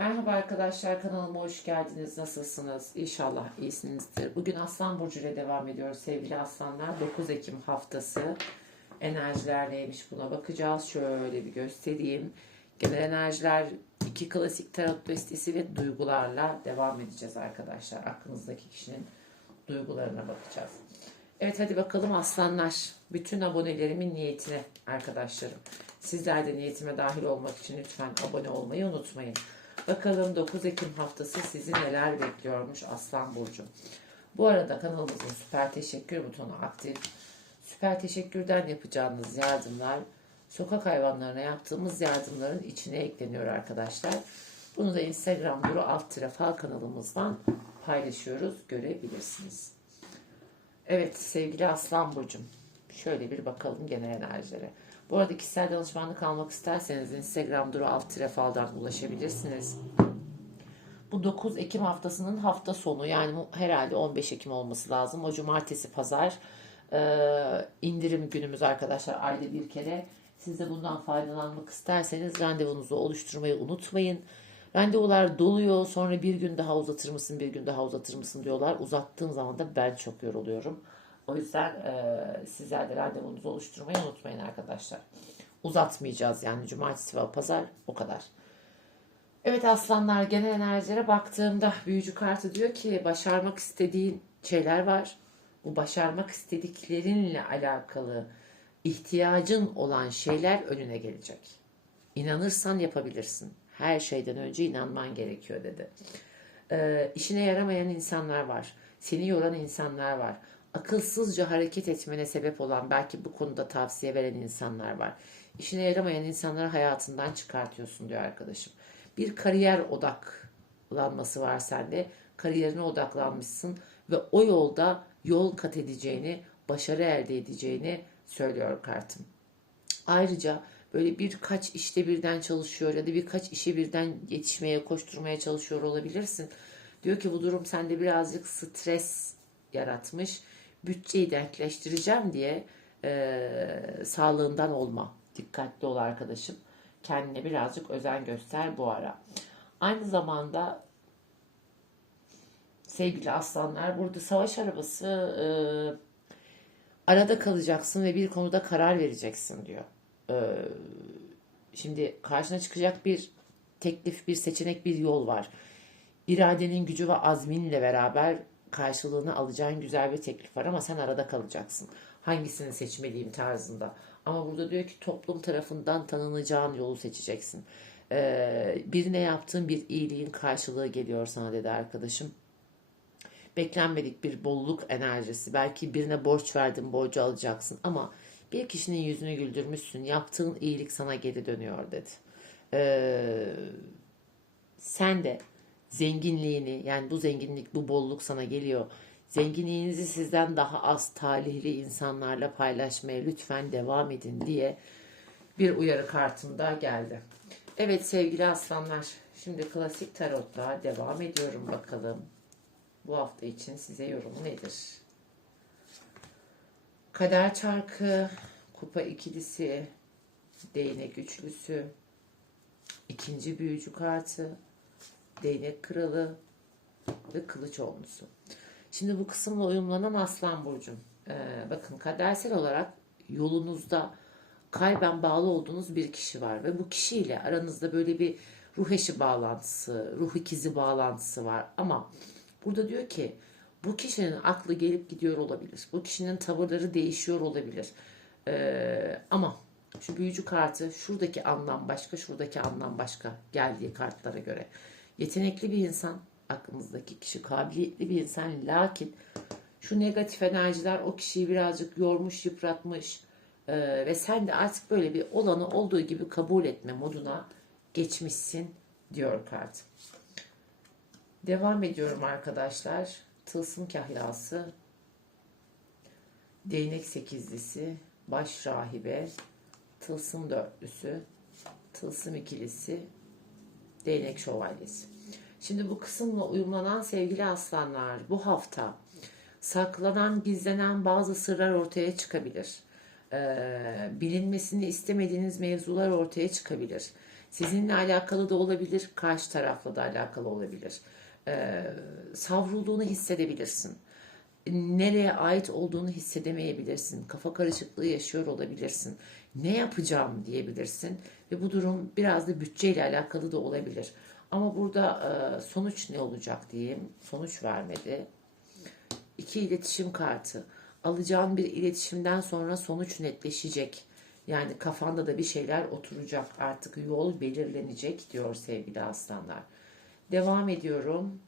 Merhaba arkadaşlar kanalıma hoş geldiniz. Nasılsınız? İnşallah iyisinizdir. Bugün Aslan Burcu ile devam ediyoruz sevgili aslanlar. 9 Ekim haftası enerjiler neymiş buna bakacağız. Şöyle bir göstereyim. Genel enerjiler iki klasik tarot destesi ve duygularla devam edeceğiz arkadaşlar. Aklınızdaki kişinin duygularına bakacağız. Evet hadi bakalım aslanlar. Bütün abonelerimin niyetine arkadaşlarım. Sizler de niyetime dahil olmak için lütfen abone olmayı unutmayın. Bakalım 9 Ekim haftası sizi neler bekliyormuş Aslan Burcu. Bu arada kanalımızın süper teşekkür butonu aktif. Süper teşekkürden yapacağınız yardımlar sokak hayvanlarına yaptığımız yardımların içine ekleniyor arkadaşlar. Bunu da Instagram Duru alt fal kanalımızdan paylaşıyoruz. Görebilirsiniz. Evet sevgili Aslan Burcu'm. Şöyle bir bakalım genel enerjilere. Bu arada kişisel danışmanlık almak isterseniz Instagram Duru alt faldan ulaşabilirsiniz. Bu 9 Ekim haftasının hafta sonu yani herhalde 15 Ekim olması lazım. O cumartesi pazar e, indirim günümüz arkadaşlar ayda bir kere. Siz de bundan faydalanmak isterseniz randevunuzu oluşturmayı unutmayın. Randevular doluyor sonra bir gün daha uzatır mısın bir gün daha uzatır mısın diyorlar. Uzattığım zaman da ben çok yoruluyorum. O yüzden e, sizler de randevunuzu oluşturmayı unutmayın arkadaşlar. Uzatmayacağız yani cumartesi ve pazar o kadar. Evet aslanlar genel enerjilere baktığımda büyücü kartı diyor ki başarmak istediğin şeyler var. Bu başarmak istediklerinle alakalı ihtiyacın olan şeyler önüne gelecek. İnanırsan yapabilirsin. Her şeyden önce inanman gerekiyor dedi. Ee, işine yaramayan insanlar var. Seni yoran insanlar var akılsızca hareket etmene sebep olan belki bu konuda tavsiye veren insanlar var. İşine yaramayan insanları hayatından çıkartıyorsun diyor arkadaşım. Bir kariyer odaklanması var sende. Kariyerine odaklanmışsın ve o yolda yol kat edeceğini, başarı elde edeceğini söylüyor kartım. Ayrıca böyle birkaç işte birden çalışıyor ya da birkaç işe birden yetişmeye, koşturmaya çalışıyor olabilirsin. Diyor ki bu durum sende birazcık stres yaratmış bütçeyi denkleştireceğim diye e, sağlığından olma. Dikkatli ol arkadaşım. Kendine birazcık özen göster bu ara. Aynı zamanda sevgili aslanlar burada savaş arabası e, arada kalacaksın ve bir konuda karar vereceksin diyor. E, şimdi karşına çıkacak bir teklif, bir seçenek, bir yol var. İradenin gücü ve azminle beraber karşılığını alacağın güzel bir teklif var ama sen arada kalacaksın. Hangisini seçmeliyim tarzında. Ama burada diyor ki toplum tarafından tanınacağın yolu seçeceksin. Ee, birine yaptığın bir iyiliğin karşılığı geliyor sana dedi arkadaşım. Beklenmedik bir bolluk enerjisi. Belki birine borç verdin, borcu alacaksın ama bir kişinin yüzünü güldürmüşsün. Yaptığın iyilik sana geri dönüyor dedi. Ee, sen de zenginliğini yani bu zenginlik bu bolluk sana geliyor. Zenginliğinizi sizden daha az talihli insanlarla paylaşmaya lütfen devam edin diye bir uyarı kartımda geldi. Evet sevgili aslanlar şimdi klasik tarotla devam ediyorum bakalım. Bu hafta için size yorumu nedir? Kader çarkı, kupa ikilisi, değnek üçlüsü, ikinci büyücü kartı, değnek kralı ve kılıç olmusu. Şimdi bu kısımla uyumlanan Aslan Burcu. Ee, bakın kadersel olarak yolunuzda kalben bağlı olduğunuz bir kişi var ve bu kişiyle aranızda böyle bir ruh eşi bağlantısı, ruh ikizi bağlantısı var. Ama burada diyor ki bu kişinin aklı gelip gidiyor olabilir. Bu kişinin tavırları değişiyor olabilir. Ee, ama şu büyücü kartı şuradaki anlam başka, şuradaki anlam başka geldiği kartlara göre yetenekli bir insan, aklımızdaki kişi kabiliyetli bir insan lakin şu negatif enerjiler o kişiyi birazcık yormuş, yıpratmış ee, ve sen de artık böyle bir olanı olduğu gibi kabul etme moduna geçmişsin diyor kart. Devam ediyorum arkadaşlar. Tılsım kahyası, değnek sekizlisi, baş rahibe, tılsım dörtlüsü, tılsım ikilisi, değnek şövalyesi. Şimdi bu kısımla uyumlanan sevgili aslanlar bu hafta saklanan, gizlenen bazı sırlar ortaya çıkabilir. Ee, bilinmesini istemediğiniz mevzular ortaya çıkabilir. Sizinle alakalı da olabilir, karşı tarafla da alakalı olabilir. Ee, savrulduğunu hissedebilirsin. Nereye ait olduğunu hissedemeyebilirsin. Kafa karışıklığı yaşıyor olabilirsin. Ne yapacağım diyebilirsin. Ve bu durum biraz da bütçeyle alakalı da olabilir. Ama burada e, sonuç ne olacak diyeyim. Sonuç vermedi. İki iletişim kartı. Alacağın bir iletişimden sonra sonuç netleşecek. Yani kafanda da bir şeyler oturacak. Artık yol belirlenecek diyor sevgili aslanlar. Devam ediyorum.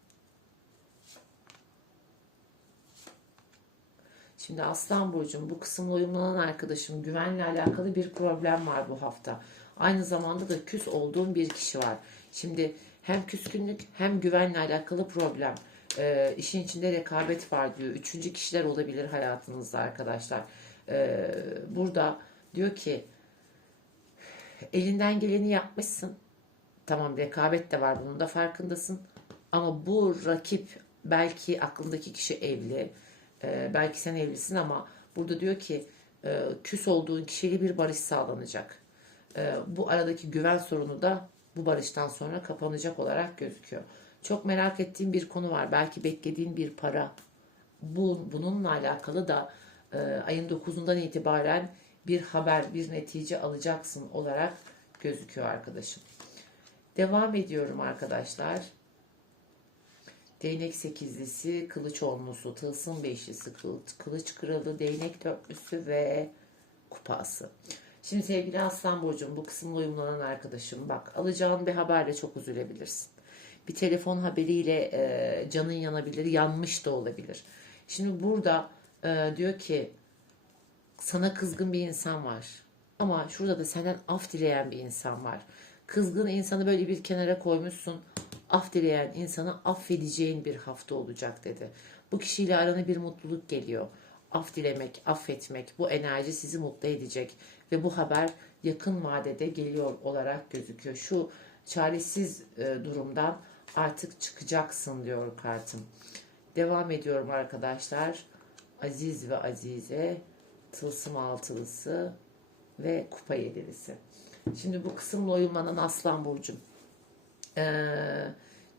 Şimdi Aslan Burcu'm bu kısımla uyumlanan arkadaşım güvenle alakalı bir problem var bu hafta. Aynı zamanda da küs olduğum bir kişi var. Şimdi hem küskünlük hem güvenle alakalı problem. Ee, işin içinde rekabet var diyor. Üçüncü kişiler olabilir hayatınızda arkadaşlar. Ee, burada diyor ki elinden geleni yapmışsın. Tamam rekabet de var bunun da farkındasın. Ama bu rakip belki aklındaki kişi evli. Ee, belki sen evlisin ama burada diyor ki e, küs olduğun kişiyle bir barış sağlanacak. Ee, bu aradaki güven sorunu da bu barıştan sonra kapanacak olarak gözüküyor. Çok merak ettiğim bir konu var. Belki beklediğin bir para. Bu, bununla alakalı da e, ayın 9'undan itibaren bir haber, bir netice alacaksın olarak gözüküyor arkadaşım. Devam ediyorum arkadaşlar. Değnek sekizlisi, kılıç onlusu, tılsım beşlisi, kılıç, kralı, değnek dörtlüsü ve kupası. Şimdi sevgili Aslan Burcu'm bu kısımla uyumlanan arkadaşım bak alacağın bir haberle çok üzülebilirsin. Bir telefon haberiyle e, canın yanabilir, yanmış da olabilir. Şimdi burada e, diyor ki sana kızgın bir insan var. Ama şurada da senden af dileyen bir insan var. Kızgın insanı böyle bir kenara koymuşsun. Af dileyen insanı affedeceğin bir hafta olacak dedi. Bu kişiyle arana bir mutluluk geliyor. Af dilemek, affetmek bu enerji sizi mutlu edecek. Ve bu haber yakın vadede geliyor olarak gözüküyor. Şu çaresiz e, durumdan artık çıkacaksın diyor kartım. Devam ediyorum arkadaşlar. Aziz ve Azize, Tılsım Altılısı ve Kupa Yedilisi. Şimdi bu kısımla uyumlanan Aslan Burcu'm. Ee,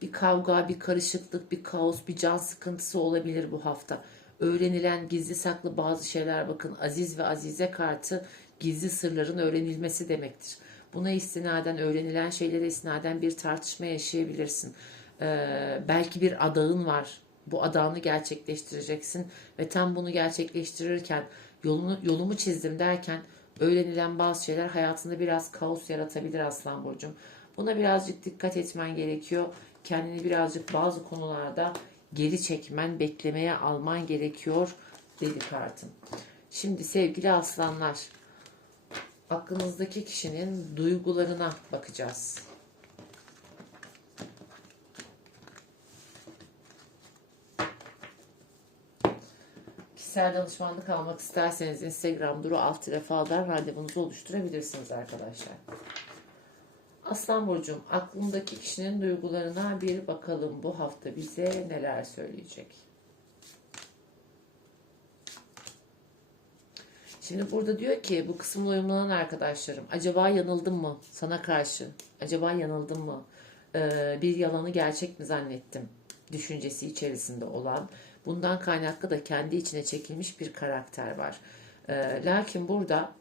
bir kavga, bir karışıklık, bir kaos, bir can sıkıntısı olabilir bu hafta. Öğrenilen gizli saklı bazı şeyler bakın Aziz ve Azize kartı gizli sırların öğrenilmesi demektir. Buna istinaden öğrenilen şeylere istinaden bir tartışma yaşayabilirsin. Ee, belki bir adağın var. Bu adağını gerçekleştireceksin ve tam bunu gerçekleştirirken yolunu, yolumu çizdim derken öğrenilen bazı şeyler hayatında biraz kaos yaratabilir Aslan Burcu'm. Buna birazcık dikkat etmen gerekiyor. Kendini birazcık bazı konularda geri çekmen, beklemeye alman gerekiyor dedi kartım. Şimdi sevgili aslanlar, aklınızdaki kişinin duygularına bakacağız. Kişisel danışmanlık almak isterseniz Instagram duru alt faldan randevunuzu oluşturabilirsiniz arkadaşlar. Aslan Burcu'm aklındaki kişinin duygularına bir bakalım bu hafta bize neler söyleyecek. Şimdi burada diyor ki bu kısımla uyumlanan arkadaşlarım acaba yanıldım mı sana karşı? Acaba yanıldım mı? Ee, bir yalanı gerçek mi zannettim? Düşüncesi içerisinde olan. Bundan kaynaklı da kendi içine çekilmiş bir karakter var. Ee, lakin burada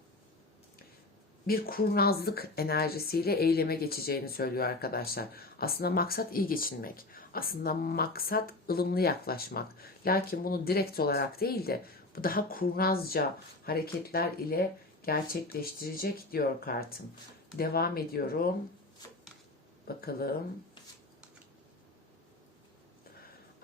bir kurnazlık enerjisiyle eyleme geçeceğini söylüyor arkadaşlar. Aslında maksat iyi geçinmek. Aslında maksat ılımlı yaklaşmak. Lakin bunu direkt olarak değil de bu daha kurnazca hareketler ile gerçekleştirecek diyor kartım. Devam ediyorum. Bakalım.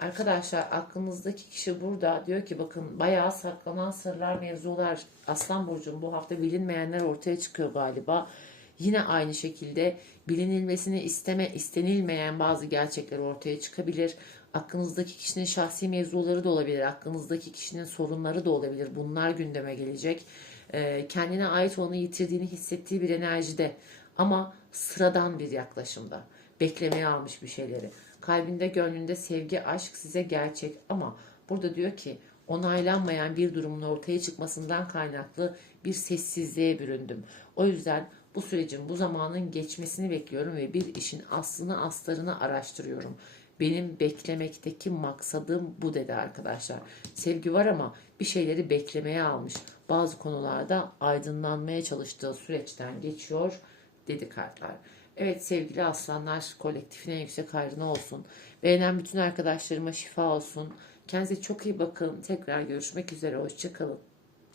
Arkadaşlar aklınızdaki kişi burada diyor ki bakın bayağı saklanan sırlar mevzular Aslan Burcu'nun bu hafta bilinmeyenler ortaya çıkıyor galiba. Yine aynı şekilde bilinilmesini isteme istenilmeyen bazı gerçekler ortaya çıkabilir. Aklınızdaki kişinin şahsi mevzuları da olabilir. Aklınızdaki kişinin sorunları da olabilir. Bunlar gündeme gelecek. Ee, kendine ait olanı yitirdiğini hissettiği bir enerjide ama sıradan bir yaklaşımda. Beklemeye almış bir şeyleri. Kalbinde gönlünde sevgi, aşk size gerçek ama burada diyor ki onaylanmayan bir durumun ortaya çıkmasından kaynaklı bir sessizliğe büründüm. O yüzden Bu sürecin, bu zamanın geçmesini bekliyorum ve bir işin aslını astarını araştırıyorum. Benim beklemekteki maksadım bu dedi arkadaşlar. Sevgi var ama bir şeyleri beklemeye almış. Bazı konularda aydınlanmaya çalıştığı süreçten geçiyor dedi kartlar. Evet sevgili aslanlar kolektifine yüksek hayrına olsun. Beğenen bütün arkadaşlarıma şifa olsun. Kendinize çok iyi bakın. Tekrar görüşmek üzere. Hoşçakalın.